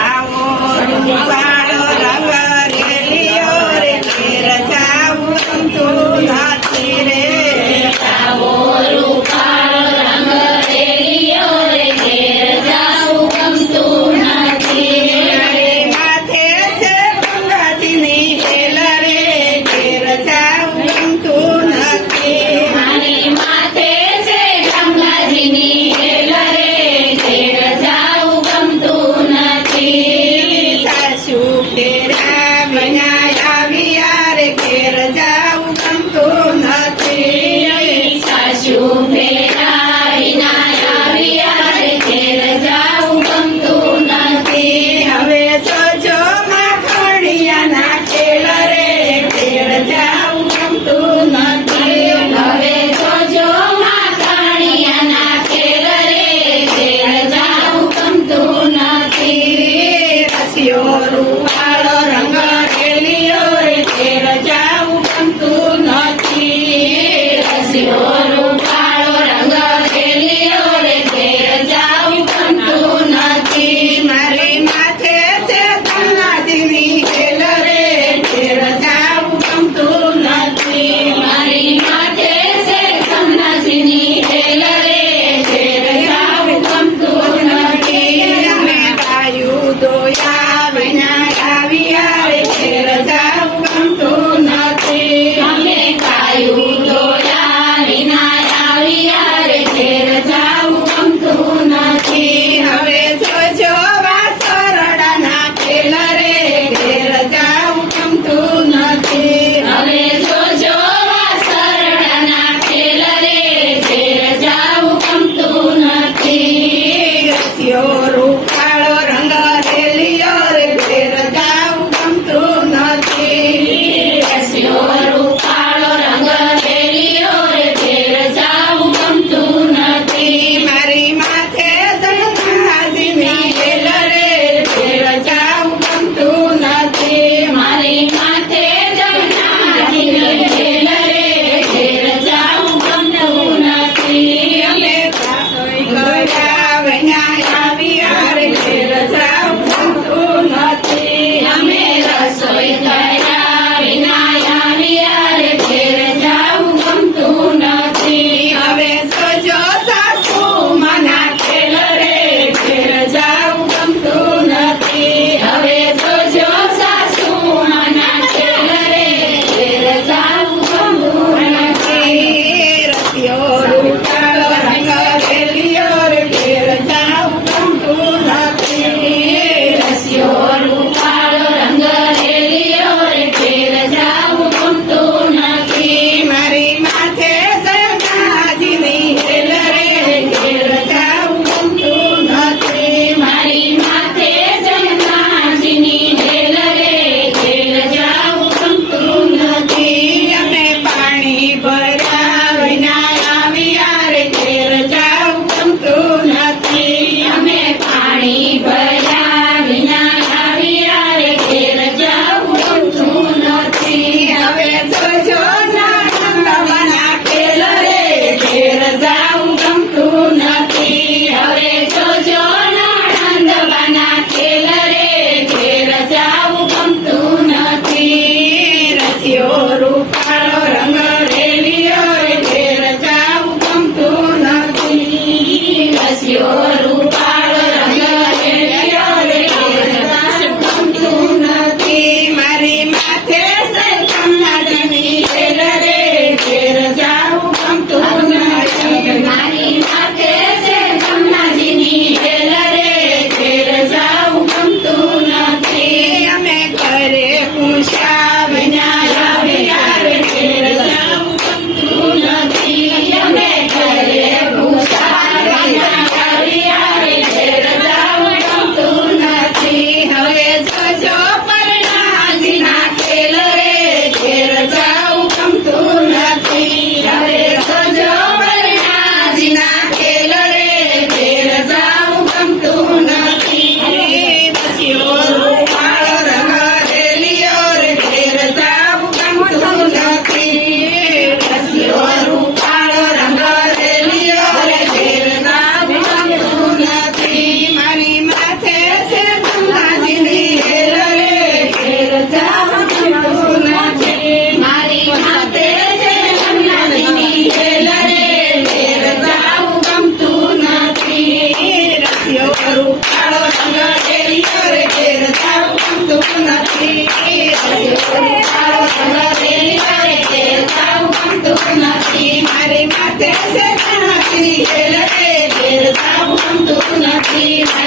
આવો રૂપાળો રંગ રેલિયો રે ઘેર જાવું ગમતું નથી રે. આવો રૂપાળો રંગ રેલિયો રે ઘેર જાવું ગમતું નથી. માથે છે ગંગાજીની હેલ રે ઘેર જાવું ગમતું નથી. મારી માથે છે ગંગાજીની હેલ રે ઘેર જાવું ગમતું નથી. સાસુ ફેરા વિના આવ્યા રે ઘેર જાવું ગમતું નથી. સાસુ ફેરા વિના આવ્યા રે ઘેર જાવું ગમતું નથી. હવે જોજો માખણિયાના ખેલ રે ઘેર જાવું ગમતું નથી. હવે જોજો માખણિયાના ખેલ રે ઘેર જાવું ગમતું નથી. રસિયો રૂપાળો રંગ રેલિયો રે ઘેર જાવું ગમતું નથી. રસિયો રૂપાળો રંગ રેલિયો રે ઘેર જાવું ગમતું નથી. મારી માથે છે ધનાજીની હેલ રે ઘેર જાવું ગમતું નથી. મારી માથે છે કમલાજીની હેલ રે ઘેર જાવું ગમતું નથી. અમે ગાયું દોયા વિના આવ્યા રે ઘેર જાવું ગમતું નથી. અમે ગાયું દોયા વિના આવ્યા રે ઘેર જાવું ગમતું નથી. હવે જોજો વાસરડાના ખેલ રે ઘેર જાવું ગમતું નથી. હવે જોજો વાસરડાના ખેલ રે ઘેર જાવું ગમતું નથી. રસિયો રૂપાળો રંગ રેલિયો રે ઘેર જાવું ગમતું નથી. રસિયો રૂપાળો રંગ રેલિયો રે ઘેર જાવું ગમતું નથી. મારી માથે ધનાજીની હેલ રે ઘેર જાવું ગમતું નથી. મારી માથે જમનાજીની હેલ રે ઘેર જાવું ગમતું નથી. અમે રસોઈ કર્યા વિના આવ્યા રે ઘેર જાવું ગમતું નથી. અમે રસોઈ કર્યા વિના આવ્યા રે ઘેર જાવું ગમતું નથી. હવે જોજો સાસુ મના ખેલ રે ઘેર જાવું ગમતું નથી. હવે જોજો સાસુ માના ખેલ રે ઘેર જાવું ગમતું નથી. રસિયો રૂપાળો રંગ રેલિયો રે ઘેર જાવું ગમતું નથી. રસિયો રૂપાળો રંગ રેલિયો રે ઘેર જાવું ગમતું નથી. મારી માથે સયાજીની હેલ રે ઘેર જાવું ગમતું નથી. મારી માથે જમનાજીની હેલ રે ઘેર જાવું ગમતું નથી. અમે પાણી ભર્યા વિના આવ્યા રે ઘેર જાવું ગમતું નથી. અમે પાણી ભર્યા વિના આવ્યા રે ઘેર જાવું ગમતું નથી. હવે જોજો નાના ખેલ રે ઘેર જાવું ગમતું નથી. હવે જોજો નણંદબાના ખેલ રે ઘેર જાવું ગમતું નથી. રસિયો રૂપાળો રંગ રેલિયો રે ઘેર જાવું ગમતું નથી. રસિયો રૂપાળો રંગ રેલિયો રે ઘેર જાવું ગમતું નથી. મારી માથે સૈતમનાજીની હેલ રે ઘેર જાવું ગમતું નથી. મારી માથે છે કમલાજીની હેલ રે ઘેર જાવું ગમતું નથી. અમે ઘરે પૂછ્યા વિના આવ્યા રે ઘેર જાવું ગમતું નથી. અમે ઘરે ભૂસા વિના આવ્યા મારી માથે છે ધનકીની ખેલ રે, ઘેર જાવું ગમતું નથી.